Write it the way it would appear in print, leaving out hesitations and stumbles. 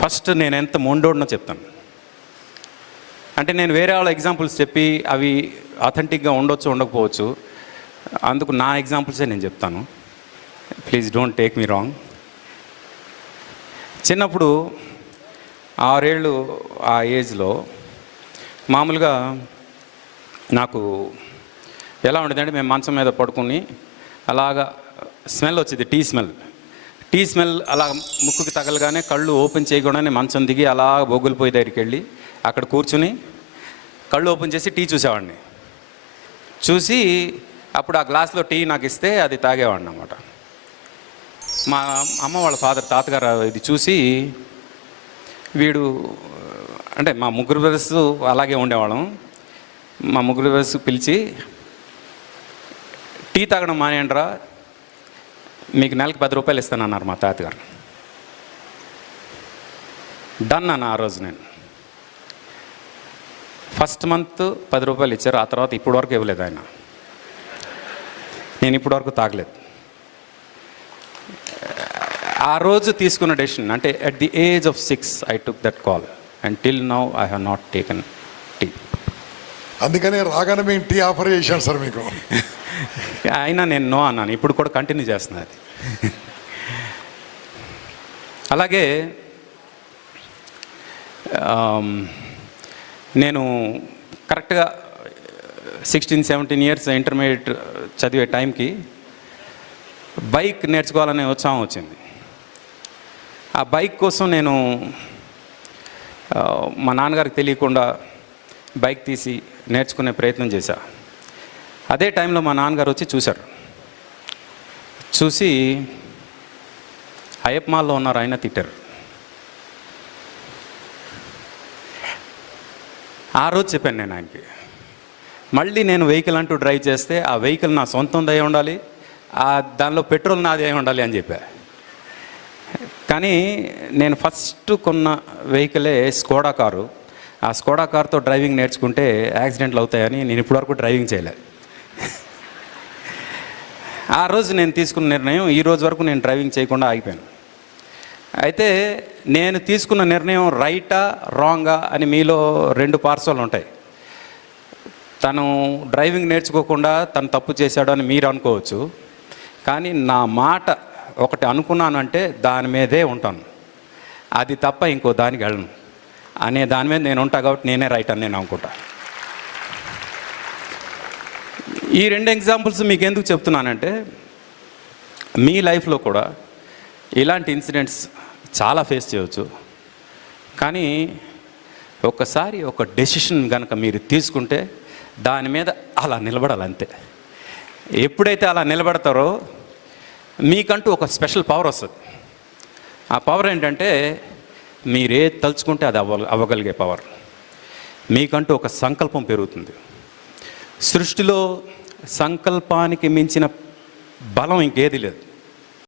First నేను ఎంత మొండోడినో చెప్తాను. అంటే నేను వేరే వాళ్ళ ఎగ్జాంపుల్స్ చెప్పి అవి అథెంటిక్గా ఉండొచ్చు ఉండకపోవచ్చు, అందుకు నా ఎగ్జాంపుల్సే నేను చెప్తాను. Please don't take me wrong. చిన్నప్పుడు 6 ఏళ్ళు ఆ ఏజ్లో మామూలుగా నాకు ఎలా ఉండేదంటే, మేము మంచం మీద పడుకుని అలాగా స్మెల్ వచ్చింది, టీ స్మెల్ అలా ముక్కుకి తగలగానే కళ్ళు ఓపెన్ చేయకుండానే మంచం దిగి అలా బొగ్గులు పోయి దగ్గరికి వెళ్ళి అక్కడ కూర్చుని కళ్ళు ఓపెన్ చేసి టీ చూసేవాడిని. చూసి అప్పుడు ఆ గ్లాస్లో టీ నాకు ఇస్తే అది తాగేవాడిని అన్నమాట. మా అమ్మ వాళ్ళ తాతగారు ఇది చూసి, వీడు అంటే మా ముగ్గురు బ్రదర్స్ అలాగే ఉండేవాళ్ళం, మా ముగ్గురు బ్రదర్స్ పిలిచి, టీ తాగడం మానేయండిరా, మీకు నెలకు 10 రూపాయలు ఇస్తానన్నారు మా తాతగారు. డన్ అన్న. ఆ రోజు నేను ఫస్ట్ మంత్ 10 రూపాయలు ఇచ్చారు, ఆ తర్వాత ఇప్పటి వరకు ఇవ్వలేదు ఆయన. నేను ఇప్పటి వరకు తాగలేదు. ఆ రోజు తీసుకున్న డెసిషన్ అంటే at the age of 6 I took that call and till now I have not taken tea. అందుకనే రాగానే మేము టీ ఆఫర్ చేశాం సార్ మీకు. అయినా నేను నో అన్నాను, ఇప్పుడు కూడా కంటిన్యూ చేస్తున్నా అది. అలాగే నేను కరెక్ట్గా 16-17 ఇయర్స్ ఇంటర్మీడియట్ చదివే టైంకి బైక్ నేర్చుకోవాలనే ఉత్సాహం వచ్చింది. ఆ బైక్ కోసం నేను మా నాన్నగారికి తెలియకుండా బైక్ తీసి నేర్చుకునే ప్రయత్నం చేశా. అదే టైంలో మా నాన్నగారు వచ్చి చూశారు. చూసి అయ్యప్ప మాల్లో ఉన్నారు ఆయన తిట్టారు. ఆ రోజు చెప్పాను నేను ఆయనకి, మళ్ళీ నేను వెహికల్ అంటూ డ్రైవ్ చేస్తే ఆ వెహికల్ నా సొంతంది అయి ఉండాలి, దానిలో పెట్రోల్ నాది అయి ఉండాలి అని చెప్పా. కానీ నేను ఫస్ట్ కొన్న వెహికలే స్కోడా కారు. ఆ స్కోడా కార్తో డ్రైవింగ్ నేర్చుకుంటే యాక్సిడెంట్లు అవుతాయని నేను ఇప్పటివరకు డ్రైవింగ్ చేయలేదు. ఆ రోజు నేను తీసుకున్న నిర్ణయం, ఈ రోజు వరకు నేను డ్రైవింగ్ చేయకుండా ఆగిపోయాను. అయితే నేను తీసుకున్న నిర్ణయం రైటా రాంగా అని మీలో 2 పార్శ్వాలు ఉంటాయి. తను డ్రైవింగ్ నేర్చుకోకుండా తను తప్పు చేశాడు అని మీరు అనుకోవచ్చు, కానీ నా మాట ఒకటి అనుకున్నానంటే దాని మీదే ఉంటాను, అది తప్ప ఇంకో దానికి వెళ్ళను అనే దాని మీద నేను ఉంటాను. కాబట్టి నేనే రైట్ అని నేను అనుకుంటా. ఈ 2 ఎగ్జాంపుల్స్ మీకు ఎందుకు చెప్తున్నానంటే, మీ లైఫ్లో కూడా ఇలాంటి ఇన్సిడెంట్స్ చాలా ఫేస్ చేయవచ్చు. కానీ ఒక్కసారి ఒక డెసిషన్ కనుక మీరు తీసుకుంటే దాని మీద అలా నిలబడాలి అంతే. ఎప్పుడైతే అలా నిలబడతారో మీకంటూ ఒక స్పెషల్ పవర్ వస్తుంది. ఆ పవర్ ఏంటంటే, మీరే తలుచుకుంటే అది అవ్వగలిగే పవర్. మీకంటూ ఒక సంకల్పం పెరుగుతుంది. సృష్టిలో సంకల్పానికి మించిన బలం ఇంకేది లేదు.